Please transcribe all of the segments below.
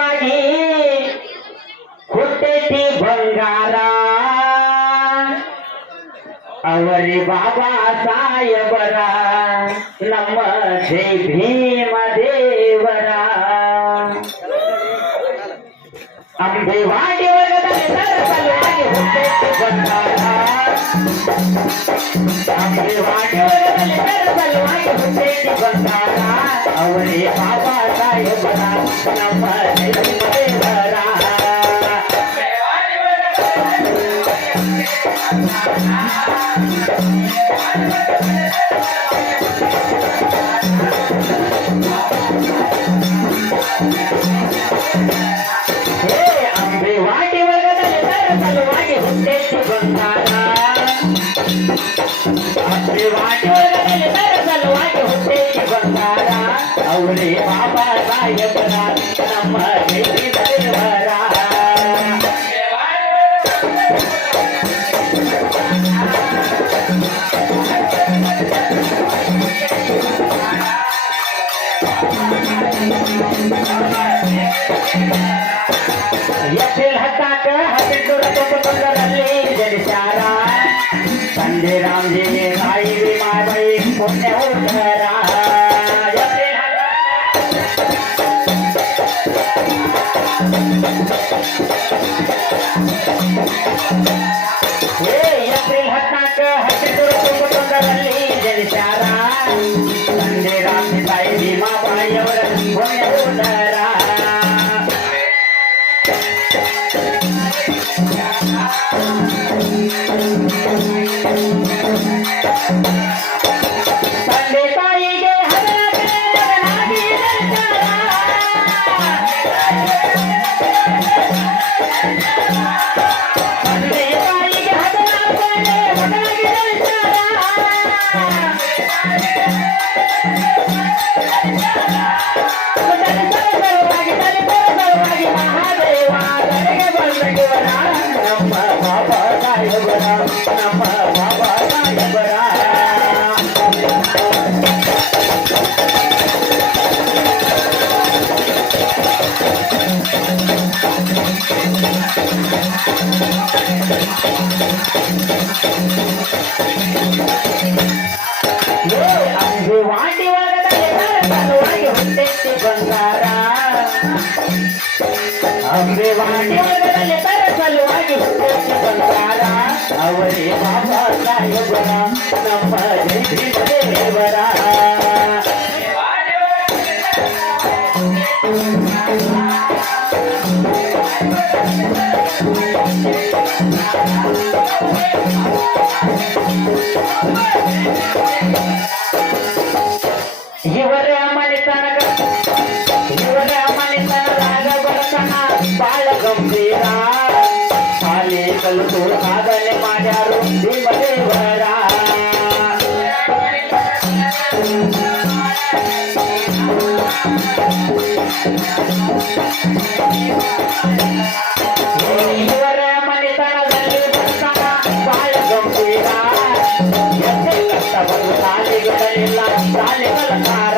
ಸಲುವಾಗಿ ಹುಟ್ಟೈತಿ ಬಂಗಾರ ಅವರಿ ಬಾಬಾ ಸಾಯಬರ ನಮ್ಮ ಜೈ ಭೀಮ ದೇವರ ಅಂಬೆವಾಡಿ ವರ್ಗದಲ್ಲಿ ಸಲುವಾಗಿ ಹುಟ್ಟೈತಿ ಬಂಗಾರ ಅಂಬೆವಾಡಿ ವರ್ಗದಲ್ಲಿ ಸಲುವಾಗಿ ಹುಟ್ಟೈತಿ ಬಂಗಾರ ಅವರೇ ಬಾಬಾ ಸಾಯಬರ ನಮ್ಮ ಜೈ ಭೀಮ ದೇವರ ಅಂಬೆವಾಡಿ ವರ್ಗದಲ್ಲಿ ಸಲುವಾಗಿ ಹುಟ್ಟೈತಿ ಬಂಗಾರ ಅಂಬೆವಾಡಿ ವರ್ಗದಲ್ಲಿ ಸಲುವಾಗಿ ಹುಟ್ಟೈತಿ ಬಂಗಾರ ಅವರೇ ಬಾಬಾ ಸಾಹೇಬರ ನಮ್ಮ ಜೈ ಭೀಮ ದೇವರ ಏಪ್ರಿಲ್ 1891ರಲ್ಲಿ ಜನಿಸ್ಯಾರ ತಂದೆ ರಾಮಜಿ ತಾಯಿ ಭೀಮಾಬಾಯಿ ಪುಣ್ಯ ಉತ್ತರ ಏಪ್ರಿಲ್ 1891ರಲ್ಲಿ ಜನಿಸ್ಯಾರ ತಂದೆ ರಾಮಜಿ ತಾಯಿ ಭೀಮಾಬಾಯಿ ಅವರ ಪುಣ್ಯ ಉತ್ತರ ತಂದೆ ತಾಯಿಗೆ ಮಗನಾಗಿ ತಂದೆ ತಾಯಿಗೆ ಮಗನಾಗಿ ಸಲುವಾಗಿ ಮಹಾದೇವ ಬಂದವರ ನಮ್ಮ ಬಾಬಾ ಸಾಹೇಬರ ನಮ್ಮ ಬಾಬಾ ಸಾಹೇಬರ ಅಂಬೆವಾಡಿ ವರ್ಗದಲ್ಲಿ ಸಲುವಾಗಿ ಹುಟ್ಟೈತಿ ಬಂಗಾರ ಅಂಬೆವಾಡಿ ವರ್ಗದಲ್ಲಿ ಸಲುವಾಗಿ ಹುಟ್ಟೈತಿ ಬಂಗಾರ ಅವರೇ ಬಾಬಾ ಸಾಹೇಬರ ನಮ್ಮ ಜೈ ಭೀಮ ದೇವರ ಇವರ ಮನೆತನದಾಗ ಬಡತನ ಬಾಳ ಗಂಭೀರ ಶಾಲೆ ಕಲಿತು ಸಾಧನೆ ಮಾಡ್ಯಾರು ಭೀಮದೇವರ ಇವರ ಮನೆತನದಲ್ಲಿ ಬಡತನ ಬಾಳ ಗಂಭೀರ ಎಷ್ಟೇ ಕಷ್ಟ ಬಂದು ಶಾಲೆಗಳಿಲ್ಲ ಶಾಲೆ ಕಲಕಾರ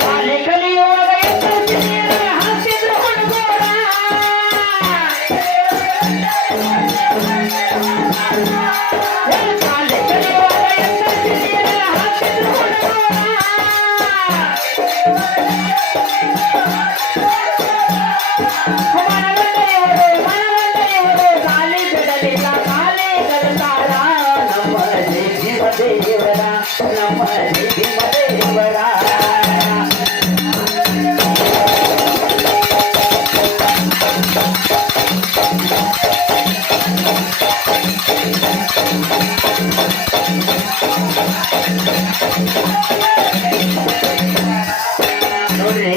ಶಾಲೆ ಕಲಿಯುವಾಗ ಹಾಕಿದ್ರು ಹುಡುಗೋರ ಶಾಲೆ ಕಲಿಯುವಾಗ ಹಾಕಿದ್ರು ಹುಡುಗೋರ ಮನವಂತರಿವರು ಶಾಲೆ ಬಿಡಲಿಲ್ಲ ಶಾಲೆ ಕಲಿತಾರ ನಮ್ಮ ಜೈ ಭೀಮ ದೇವರ ನಮ್ಮ ಜೈ ಭೀಮ ದೇವರ ನೋಡ್ರಿ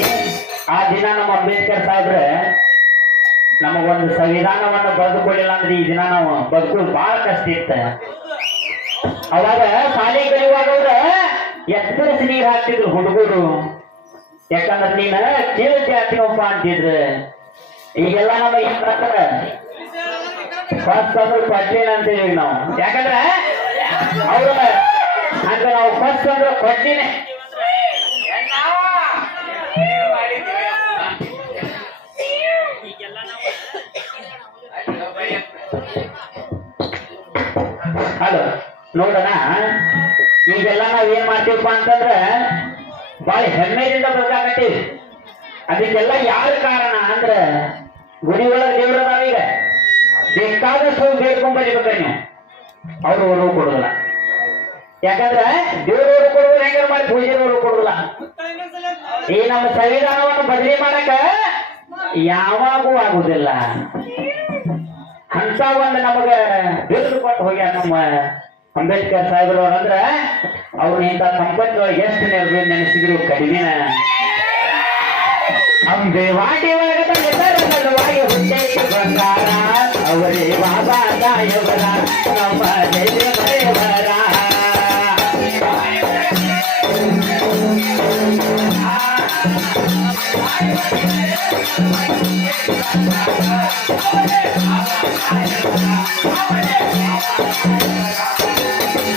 ಆ ದಿನ ನಮ್ಮ ಅಂಬೇಡ್ಕರ್ ಸಾಹೇಬ್ರೆ ನಮಗೊಂದು ಸಂವಿಧಾನವನ್ನು ಬರೆದುಕೊಳ್ಳಿಲ್ಲ ಅಂದ್ರೆ ಈ ದಿನ ನಾವು ಬದುಕೋದು ಬಹಳ ಕಷ್ಟ ಇತ್ತ. ಅವಾಗ ಶಾಲೆ ಕಲಿಯುವಾಗ ಅವ್ರ ಎತ್ತರಿಸಿ ನೀರು ಹಾಕ್ತಿದ್ರು ಹುಡುಗರು. ಯಾಕಂದ್ರೆ ನೀನ ಕೀಳು ಜಾತಿ ಒಬ್ಬ ಅಂತಿದ್ರು. ಈಗೆಲ್ಲ ನಮ್ಮ ಏನ್ ಮಾಡ್ತಾರ ಫಸ್ಟ್ ಅಂದ್ರೆ ಕೊಡ್ಲಿಲ್ಲ ಅಂತೀವಿ ನಾವು. ಯಾಕಂದ್ರೆ ಅವ್ರ ಹಂಗ ನಾವು ಫಸ್ಟ್ ಅಂದ್ರೆ ಕೊಡ್ಲಿನೇ. ಹಲೋ ನೋಡೋಣ, ಈಗೆಲ್ಲ ನಾವ್ ಏನ್ ಮಾಡ್ತೀವಪ್ಪ ಅಂತಂದ್ರೆ ಬಹಳ ಹೆಮ್ಮೆಯಿಂದ ಬದುಕಾಕತ್ತೀವಿ. ಅದಕ್ಕೆಲ್ಲ ಯಾರ ಕಾರಣ ಅಂದ್ರೆ ಗುಡಿ ಒಳಗೆ ದೇವ್ರ ನಾವೀಗ ಬೇಕಾದಷ್ಟು ಬೇಡ್ಕೊಂಡ್ ಬರಿಬೇಕ ನೀವು, ಅವ್ರವರು ಕೊಡುದಿಲ್ಲ. ಯಾಕಂದ್ರೆ ದೇವ್ರವರು ಕೊಡುದಿಲ್ಲ, ಹೆಂಗಾರ ಮಾಡಿ ಪೂಜೆದವರು ಕೊಡುದಿಲ್ಲ. ಈ ನಮ್ಮ ಸಂವಿಧಾನವನ್ನು ಬದಲಿ ಮಾಡಕ ಯಾವಾಗೂ ಆಗುದಿಲ್ಲ. ಅಂತ ಒಂದು ನಮಗ ಬಿರುದು ಕೊಟ್ಟು ಹೋಗ್ಯಾರ ನಮ್ಮ ಅಂಬೇಡ್ಕರ್ ಸಾಹೇಬ್ರವ್ರು. ಅಂದ್ರೆ ಅವ್ರು ಇಂಥ ಸಂಪತ್ತೊಳಗೆ ಎಷ್ಟು ನೆನೆಸಿದ್ರು ಕಡಿಮೆನ. ಅಂಬೇವಾಡಿ ಒಳಗದ ನಿಸರ್ಗವಾಗಿ ಹುಟ್ಟೈತಿ ಬಂಗಾರ, ಅವರೇ ಬಾಬಾ ಸಾಹೇಬರ ನಮ್ಮ ದೇವರ.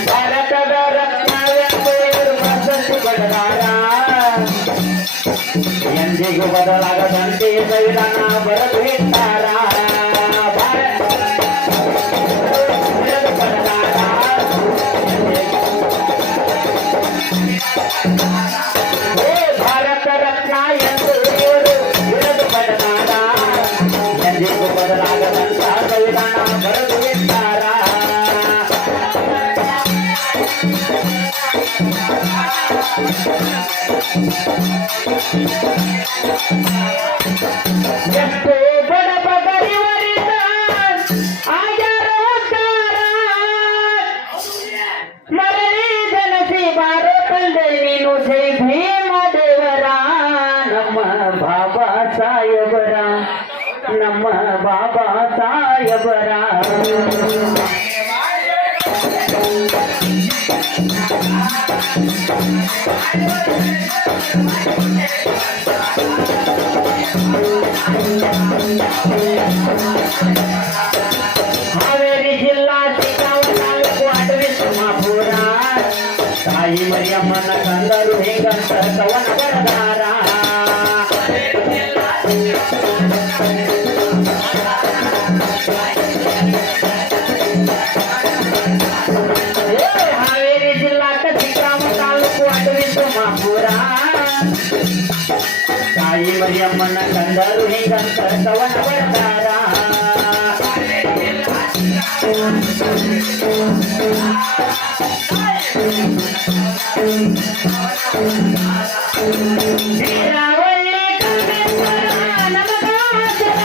ಭಾರತದ ರತ್ನವೆಂದು ಪ್ರಶಸ್ತಿ ಪಡೆದಾರ, ಎಂದಿಗೂ ಬದಲಾಗದಂತೆ ಸಂವಿಧಾನ ಬರೆದು ಇಟ್ಟಾರ. ಭಾರತ ರತ್ನ ಎಂದು ಇವರು ಬಿರುದು ಪಡೆದಾರ, ಎಂದಿಗೂ ಬದಲಾಗದಂತ ಸಂವಿಧಾನ ಬರೆದು ಇಟ್ಟಾರ. ಎಷ್ಟು ಬಡಬಗರಿವರಿದ ಆಗ್ಯಾರೋ ಉದ್ಧಾರ, ಮರಳಿ ಜನಸಿ ಬಾರೋ ತಂದೆ ನೀನು ಜೈ ಭೀಮ ದೇವರ. ನಮ್ಮ ಬಾಬಾ ಸಾಹೇಬರ, ನಮ್ಮ ಬಾಬಾ ಸಾಹೇಬರ. ಹಾವೇರಿ ಜಿಲ್ಲಾ ಚಿಕ್ಕವನ ತಾಲೂಕು ಅಡವಿ ಸೋಮಾಪುರ, ತಾಯಿ ಮರಿಯಮ್ಮನ ಕಂದರು ಹೇಗಂತ ಕವನ ಬರದಾರ. ಹಾವೇರಿ ಜಿಲ್ಲಾ ಚಿಕ್ಕವನ ತಾಲೂಕು ಅಡವಿ ಸೋಮಾಪುರ, ತಾಯಿ ಮರಿಯಮ್ಮನ ಕಂದರು ಹೇಗಂತ ಕವನ ಬರದಾರ. ವೀರವಳ್ಳಿ ಕಲ್ಮೇಶ್ವರ ನಮಗಾಚರ,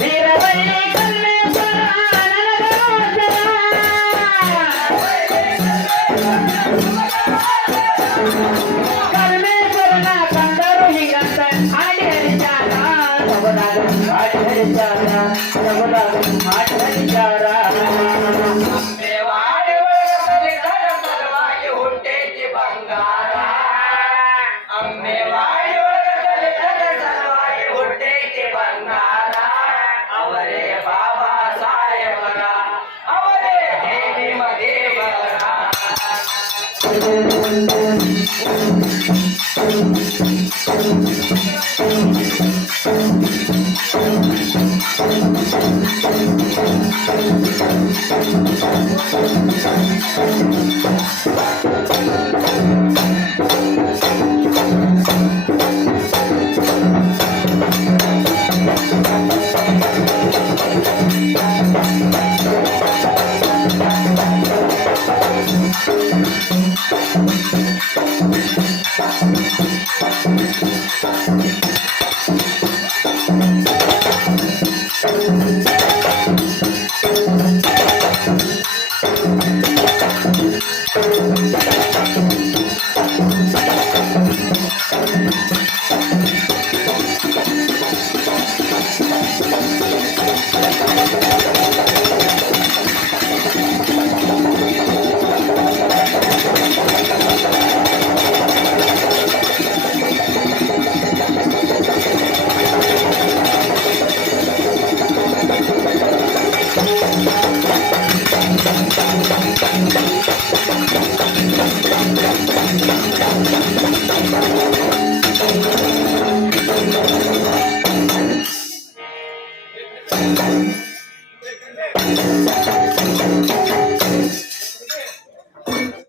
ವೀರವಳ್ಳಿ ಕಲ್ಮೇಶ್ವರ ನನಗಾಚರ. ಕಲ್ಮೇಶ್ವರನ ಕಂದರು ಹೀಗಂತ ಹಾಡಿ ಹರಿಚಾರ, ನವದಾಗ ಹಾಡಿ ಹರಿಚಾರ, ನವದಾಗ ಹಾಡಿ ಹರಿಚಾರ. ಅವರೇ ಬಾಬಾ ಸಾಹೇಬರ, ಅವರೇ ಭೀಮ ದೇವರ.